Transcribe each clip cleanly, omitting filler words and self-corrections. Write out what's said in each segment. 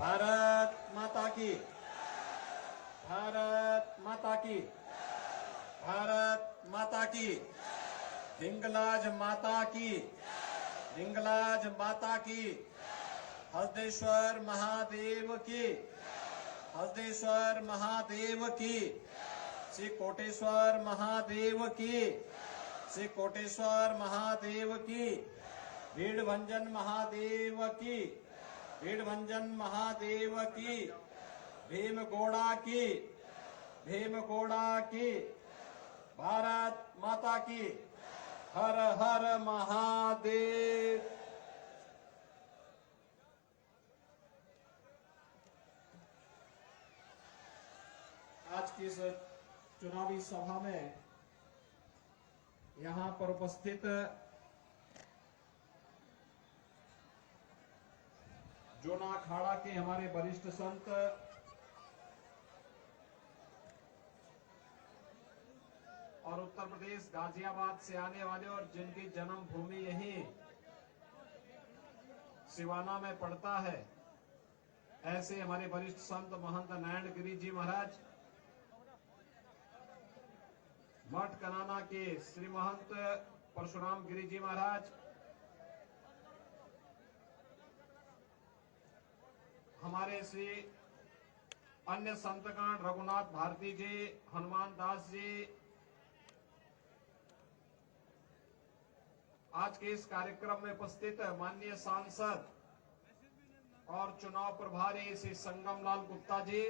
भारत माता की, भारत माता की, भारत माता की, हिंगलाज माता की, हिंगलाज माता की, हसदेश्वर महादेव की, हसदेश्वर महादेव की, श्री कोटेश्वर महादेव की, श्री कोटेश्वर महादेव की, भीड़भंजन महादेव की, भीड़भंजन महादेव की, भीमगोड़ा की, भीमगोड़ा की, भारत माता की, हर हर महादेव। आज की इस चुनावी सभा में यहां पर उपस्थित जोना अखाड़ा के हमारे वरिष्ठ संत और उत्तर प्रदेश गाजियाबाद से आने वाले और जिनकी जन्मभूमि यही सिवाना में पड़ता है, ऐसे हमारे वरिष्ठ संत महंत नयन गिरी जी महाराज, मठ कनाना के श्री महंत परशुराम गिरी जी महाराज, हमारे श्री अन्य संतगण रघुनाथ भारती जी, हनुमान दास जी, आज के इस कार्यक्रम में उपस्थित माननीय सांसद और चुनाव प्रभारी श्री संगम लाल गुप्ता जी,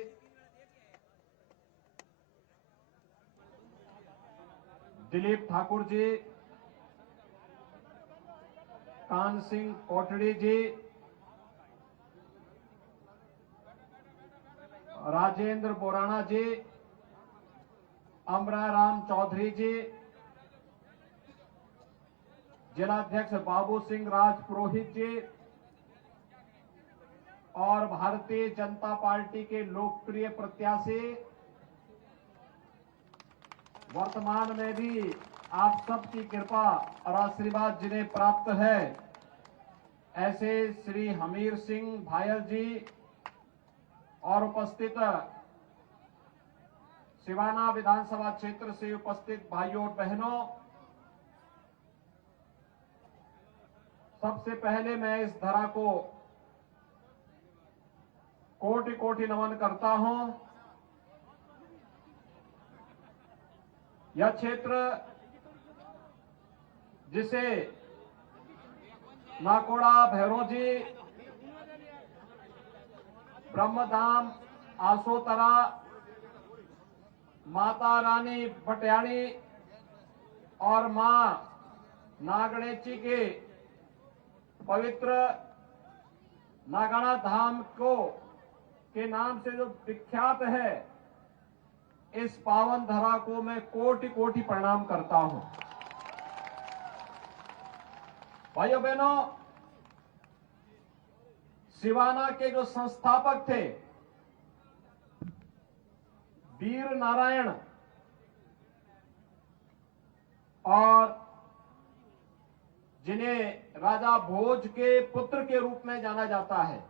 दिलीप ठाकुर जी, कान सिंह कोटड़ी जी, राजेंद्र बोराणा जी, अमरा राम चौधरी जी, जिलाध्यक्ष बाबू सिंह राज पुरोहित जी और भारतीय जनता पार्टी के लोकप्रिय प्रत्याशी, वर्तमान में भी आप सबकी कृपा और आशीर्वाद जिन्हें प्राप्त है, ऐसे श्री हमीर सिंह भायल जी और उपस्थित सिवाना विधानसभा क्षेत्र से उपस्थित भाइयों और बहनों, सबसे पहले मैं इस धरा को कोटि कोटि नमन करता हूं। यह क्षेत्र जिसे नाकोड़ा भैरव जी, ब्रह्मधाम आसोतरा, माता रानी भटियाणी और मां नागणेची के पवित्र नागणा धाम को के नाम से जो विख्यात है, इस पावन धरा को मैं कोटि कोटि प्रणाम करता हूं। भाइयों बहनों, सिवाना के जो संस्थापक थे वीर नारायण और जिन्हें राजा भोज के पुत्र के रूप में जाना जाता है,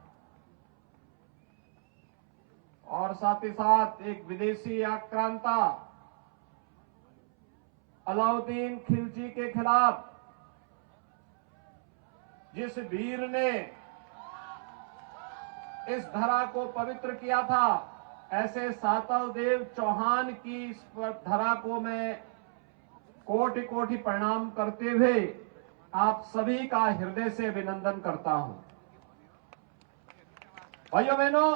और साथ ही साथ एक विदेशी आक्रांता अलाउद्दीन खिलजी के खिलाफ जिस वीर ने इस धरा को पवित्र किया था, ऐसे सातल देव चौहान की इस धरा को मैं कोटि कोटि प्रणाम करते हुए आप सभी का हृदय से अभिनंदन करता हूं। भाइयों बहनों,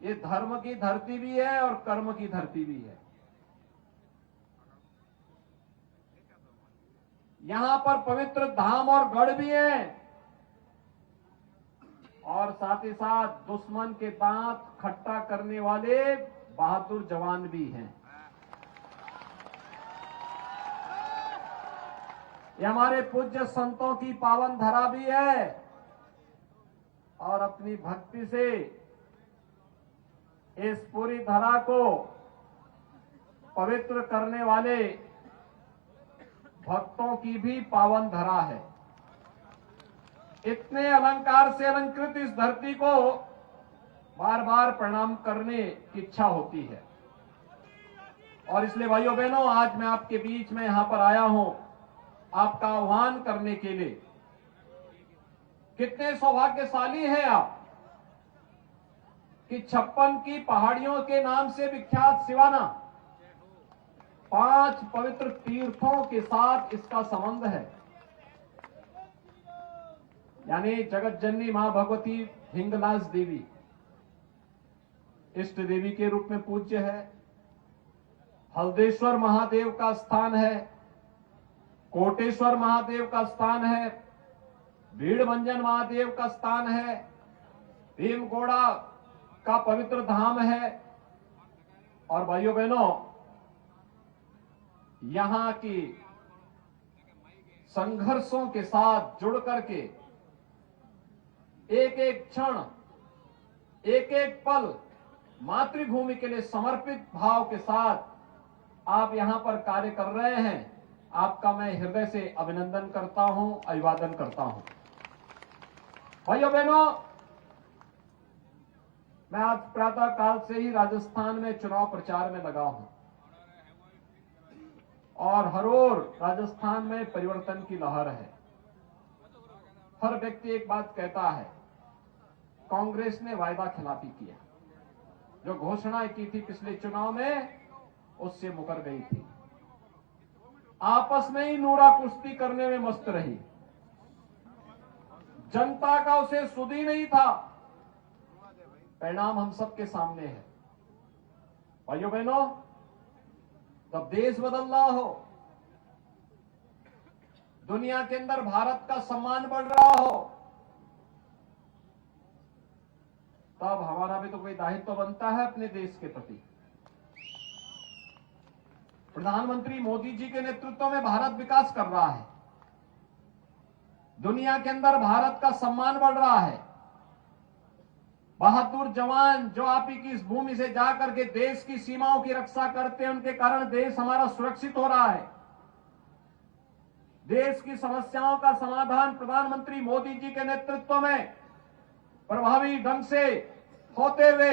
ये धर्म की धरती भी है और कर्म की धरती भी है। यहां पर पवित्र धाम और गढ़ भी है और साथ ही साथ दुश्मन के दांत खट्टा करने वाले बहादुर जवान भी हैं। ये हमारे पूज्य संतों की पावन धरा भी है और अपनी भक्ति से इस पूरी धरा को पवित्र करने वाले भक्तों की भी पावन धरा है। इतने अलंकार से अलंकृत इस धरती को बार बार प्रणाम करने की इच्छा होती है। और इसलिए भाइयों बहनों, आज मैं आपके बीच में यहां पर आया हूं आपका आह्वान करने के लिए। कितने सौभाग्यशाली हैं आप कि 56 की पहाड़ियों के नाम से विख्यात सिवाना 5 पवित्र तीर्थों के साथ इसका संबंध है। यानी जगत जननी मां भगवती हिंगलाज देवी इष्ट देवी के रूप में पूज्य है। हल्देश्वर महादेव का स्थान है, कोटेश्वर महादेव का स्थान है, भीड़भंजन महादेव का स्थान है, भीमगोड़ा का पवित्र धाम है। और भाइयों बहनों, यहां की संघर्षों के साथ जुड़ करके एक एक क्षण, एक एक पल मातृभूमि के लिए समर्पित भाव के साथ आप यहां पर कार्य कर रहे हैं। आपका मैं हृदय से अभिनंदन करता हूं, अभिवादन करता हूं। भाइयों बहनों, मैं आज प्रातः काल से ही राजस्थान में चुनाव प्रचार में लगा हूं और हर ओर राजस्थान में परिवर्तन की लहर है। हर व्यक्ति एक बात कहता है, कांग्रेस ने वायदा खिलाफी किया, जो घोषणाएं की थी पिछले चुनाव में उससे मुकर गई थी, आपस में ही नूरा कुश्ती करने में मस्त रही, जनता का उसे सुध ही नहीं था। परिणाम हम सबके सामने है। भाइयों बहनों, जब देश बदल रहा हो, दुनिया के अंदर भारत का सम्मान बढ़ रहा हो, तब हमारा भी तो कोई दायित्व बनता है अपने देश के प्रति। प्रधानमंत्री मोदी जी के नेतृत्व में भारत विकास कर रहा है, दुनिया के अंदर भारत का सम्मान बढ़ रहा है। बहादुर जवान जो आप ही की इस भूमि से जाकर के देश की सीमाओं की रक्षा करते हैं, उनके कारण देश हमारा सुरक्षित हो रहा है। देश की समस्याओं का समाधान प्रधानमंत्री मोदी जी के नेतृत्व में प्रभावी ढंग से होते हुए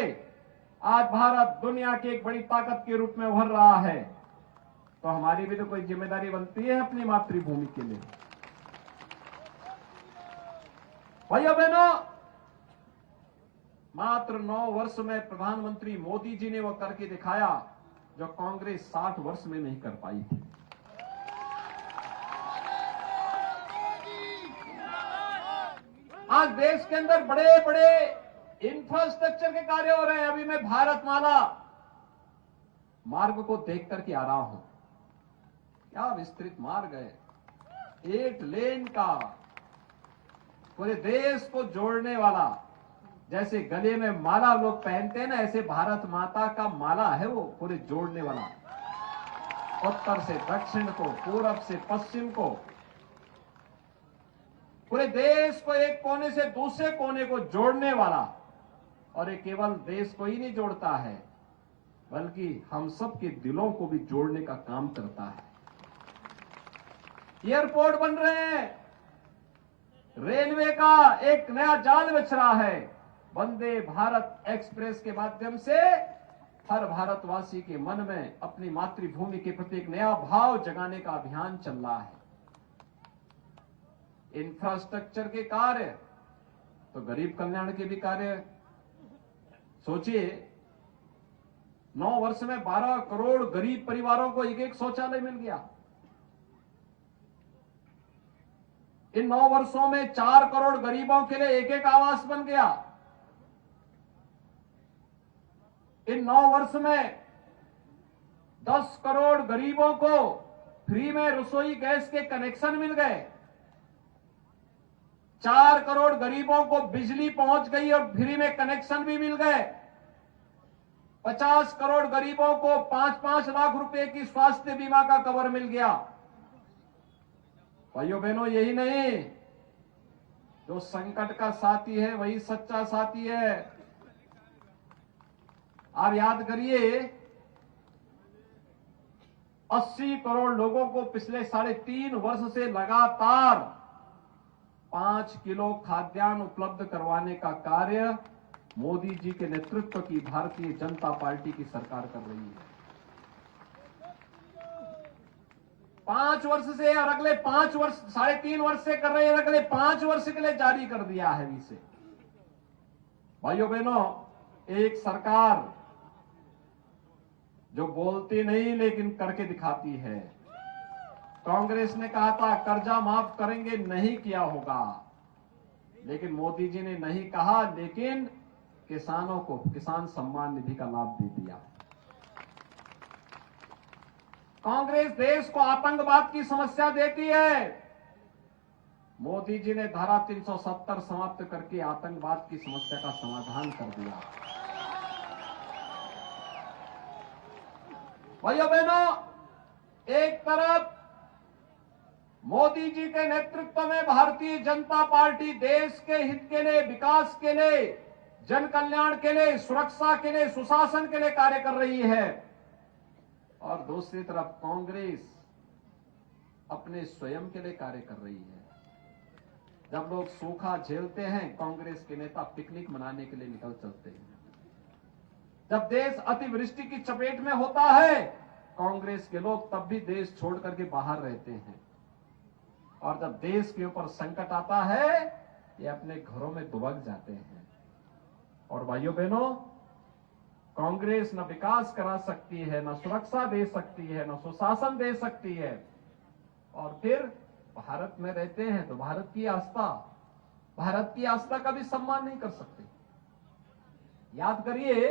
आज भारत दुनिया की एक बड़ी ताकत के रूप में उभर रहा है। तो हमारी भी तो कोई जिम्मेदारी बनती है अपनी मातृभूमि के लिए। भाइयों बहनों, मात्र 9 वर्ष में प्रधानमंत्री मोदी जी ने वह करके दिखाया जो कांग्रेस 60 वर्ष में नहीं कर पाई थी। आज देश के अंदर बड़े बड़े इंफ्रास्ट्रक्चर के कार्य हो रहे हैं। अभी मैं भारतमाला मार्ग को देख करके आ रहा हूं, क्या विस्तृत मार्ग है, 8 लेन का, पूरे देश को जोड़ने वाला। जैसे गले में माला लोग पहनते हैं ना, ऐसे भारत माता का माला है वो, पूरे जोड़ने वाला। उत्तर से दक्षिण को, पूरब से पश्चिम को, पूरे देश को एक कोने से दूसरे कोने को जोड़ने वाला। और ये केवल देश को ही नहीं जोड़ता है, बल्कि हम सब के दिलों को भी जोड़ने का काम करता है। एयरपोर्ट बन रहे हैं, रेलवे का एक नया जाल बिछ रहा है। वंदे भारत एक्सप्रेस के माध्यम से हर भारतवासी के मन में अपनी मातृभूमि के प्रति एक नया भाव जगाने का अभियान चल रहा है। इंफ्रास्ट्रक्चर के कार्य तो गरीब कल्याण के भी कार्य। सोचिए, 9 वर्ष में 12 करोड़ गरीब परिवारों को एक शौचालय मिल गया। इन 9 वर्षों में 4 करोड़ गरीबों के लिए एक आवास बन गया। इन 9 वर्ष में 10 करोड़ गरीबों को फ्री में रसोई गैस के कनेक्शन मिल गए। 4 करोड़ गरीबों को बिजली पहुंच गई और फ्री में कनेक्शन भी मिल गए। 50 करोड़ गरीबों को 5-5 लाख रुपए की स्वास्थ्य बीमा का कवर मिल गया। भाइयों बहनों, यही नहीं, जो संकट का साथी है वही सच्चा साथी है। आप याद करिए, 80 करोड़ लोगों को पिछले 3.5 वर्ष से लगातार 5 किलो खाद्यान्न उपलब्ध करवाने का कार्य मोदी जी के नेतृत्व की भारतीय जनता पार्टी की सरकार कर रही है। 5 वर्ष से और अगले 5 वर्ष 3.5 वर्ष से कर रही है, अगले 5 वर्ष के लिए जारी कर दिया है इसे। भाइयों बहनों, एक सरकार जो बोलती नहीं लेकिन करके दिखाती है। कांग्रेस ने कहा था कर्जा माफ करेंगे, नहीं किया होगा, लेकिन मोदी जी ने नहीं कहा, लेकिन किसानों को किसान सम्मान निधि का लाभ दे दिया। कांग्रेस देश को आतंकवाद की समस्या देती है, मोदी जी ने धारा 370 समाप्त करके आतंकवाद की समस्या का समाधान कर दिया। भाइयों बहनों, एक तरफ मोदी जी के नेतृत्व में भारतीय जनता पार्टी देश के हित के लिए, विकास के लिए, जन कल्याण के लिए, सुरक्षा के लिए, सुशासन के लिए कार्य कर रही है, और दूसरी तरफ कांग्रेस अपने स्वयं के लिए कार्य कर रही है। जब लोग सूखा झेलते हैं, कांग्रेस के नेता पिकनिक मनाने के लिए निकल चलते हैं। जब देश अतिवृष्टि की चपेट में होता है, कांग्रेस के लोग तब भी देश छोड़ करके बाहर रहते हैं, और जब देश के ऊपर संकट आता है, ये अपने घरों में दुबक जाते हैं। और भाइयों बहनों, कांग्रेस न विकास करा सकती है, न सुरक्षा दे सकती है, न सुशासन दे सकती है, और फिर भारत में रहते हैं तो भारत की आस्था का भी सम्मान नहीं कर सकते। याद करिए,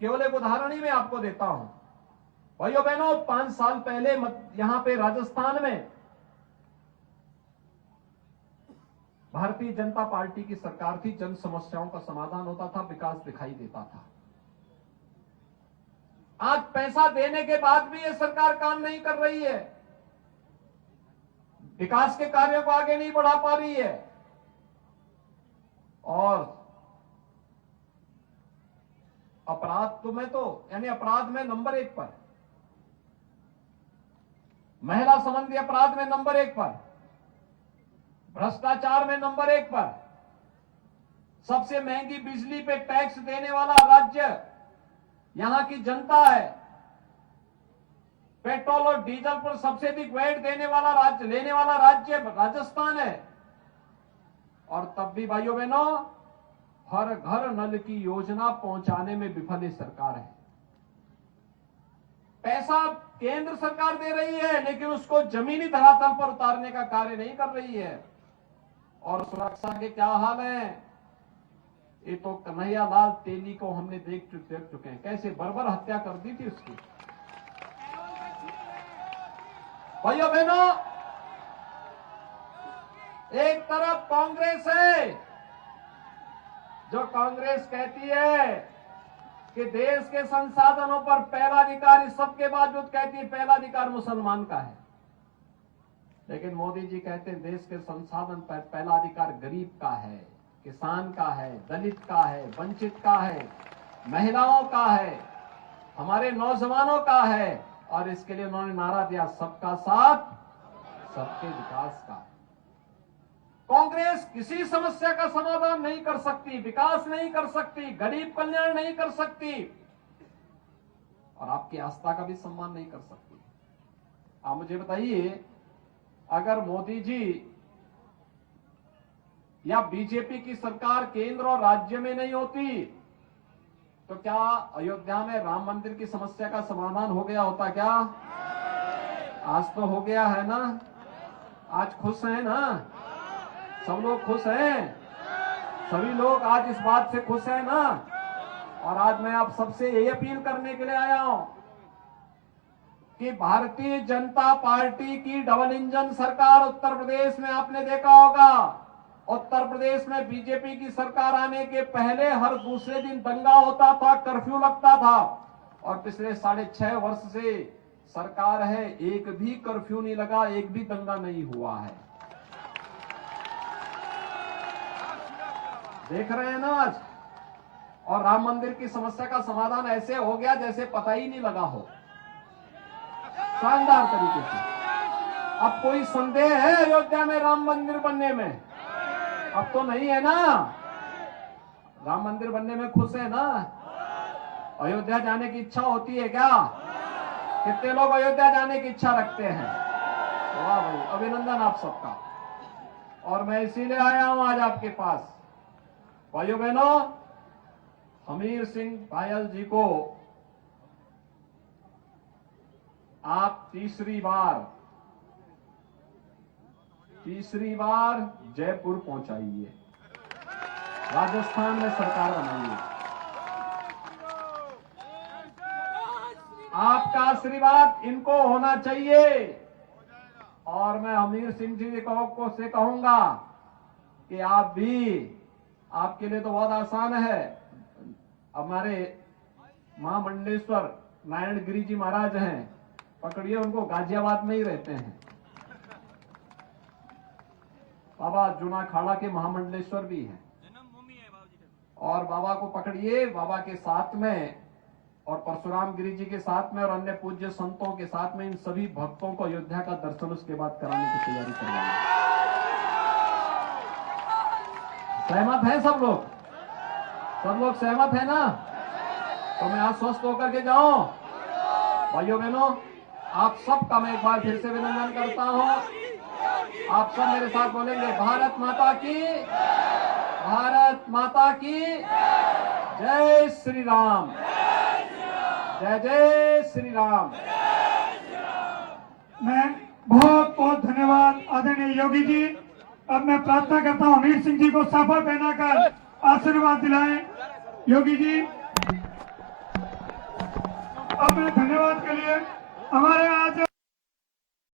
केवल एक उदाहरण ही मैं आपको देता हूं। भाइयों बहनों, 5 साल पहले यहां पे राजस्थान में भारतीय जनता पार्टी की सरकार थी, जन समस्याओं का समाधान होता था, विकास दिखाई देता था। आज पैसा देने के बाद भी ये सरकार काम नहीं कर रही है, विकास के कार्यों को आगे नहीं बढ़ा पा रही है, और अपराध में नंबर 1 पर, महिला संबंधी अपराध में नंबर 1 पर, भ्रष्टाचार में नंबर 1 पर, सबसे महंगी बिजली पे टैक्स देने वाला राज्य यहां की जनता है, पेट्रोल और डीजल पर सबसे अधिक वैट लेने वाला राज्य राजस्थान है। और तब भी भाइयों बहनों, हर घर नल की योजना पहुंचाने में विफल ये सरकार है। पैसा केंद्र सरकार दे रही है, लेकिन उसको जमीनी धरातल पर उतारने का कार्य नहीं कर रही है। और सुरक्षा के क्या हाल है, ये तो कन्हैया लाल तेली को हमने देख चुके हैं, कैसे बर्बर हत्या कर दी थी उसकी। भाइयों बहनों, एक तरफ कांग्रेस है जो कांग्रेस कहती है कि देश के संसाधनों पर पहला अधिकार, इस सबके बावजूद कहती है पहला अधिकार मुसलमान का है, लेकिन मोदी जी कहते हैं देश के संसाधन पर पहला अधिकार गरीब का है, किसान का है, दलित का है, वंचित का है, महिलाओं का है, हमारे नौजवानों का है। और इसके लिए उन्होंने नारा दिया सबका साथ सबके विकास का। कांग्रेस किसी समस्या का समाधान नहीं कर सकती, विकास नहीं कर सकती, गरीब कल्याण नहीं कर सकती, और आपकी आस्था का भी सम्मान नहीं कर सकती। आप मुझे बताइए, अगर मोदी जी या बीजेपी की सरकार केंद्र और राज्य में नहीं होती, तो क्या अयोध्या में राम मंदिर की समस्या का समाधान हो गया होता क्या? आज तो हो गया है ना। आज खुश हैं ना, सब लोग खुश हैं, सभी लोग आज इस बात से खुश हैं ना। और आज मैं आप सबसे यही अपील करने के लिए आया हूं कि भारतीय जनता पार्टी की डबल इंजन सरकार उत्तर प्रदेश में आपने देखा होगा, उत्तर प्रदेश में बीजेपी की सरकार आने के पहले हर दूसरे दिन दंगा होता था, कर्फ्यू लगता था, और पिछले 6.5 वर्ष से सरकार है, एक भी कर्फ्यू नहीं लगा, एक भी दंगा नहीं हुआ है। देख रहे हैं ना आज। और राम मंदिर की समस्या का समाधान ऐसे हो गया जैसे पता ही नहीं लगा हो, शानदार तरीके से। अब कोई संदेह है अयोध्या में राम मंदिर बनने में? अब तो नहीं है ना। राम मंदिर बनने में खुश है ना? अयोध्या जाने की इच्छा होती है क्या? कितने लोग अयोध्या जाने की इच्छा रखते हैं? वाह भाई, अभिनंदन आप सबका। और मैं इसीलिए आया हूं आज आपके पास। भाइयों बहनों, हमीर सिंह भायल जी को आप तीसरी बार जयपुर पहुंचाइए, राजस्थान में सरकार बनाइए। आपका आशीर्वाद इनको होना चाहिए। और मैं हमीर सिंह जी को से कहूंगा कि आप भी, आपके लिए तो बहुत आसान है। हमारे महामंडलेश्वर नारायण गिरी जी महाराज हैं, पकड़िए उनको, गाजियाबाद में ही रहते हैं। बाबा जूना खाड़ा के महामंडलेश्वर भी हैं। और बाबा को पकड़िए, बाबा के साथ में और परशुराम गिरी जी के साथ में और अन्य पूज्य संतों के साथ में इन सभी भक्तों को अयोध्या का दर्शन उसके बाद कराने की तैयारी करवाएंगे। सहमत है सब लोग? सब लोग सहमत है ना? तो मैं आश्वस्त होकर के जाऊं। भाइयों बहनों, आप सबका मैं एक बार फिर से अभिनंदन करता हूं। आप सब मेरे साथ बोलेंगे, भारत माता की, भारत माता की जय श्री राम, जय जय श्री राम। मैं बहुत बहुत धन्यवाद आदरणीय योगी जी। अब मैं प्रार्थना करता हूं हमीर सिंह जी को साफा पहनाकर आशीर्वाद दिलाएं। योगी जी, अपने धन्यवाद के लिए हमारे आज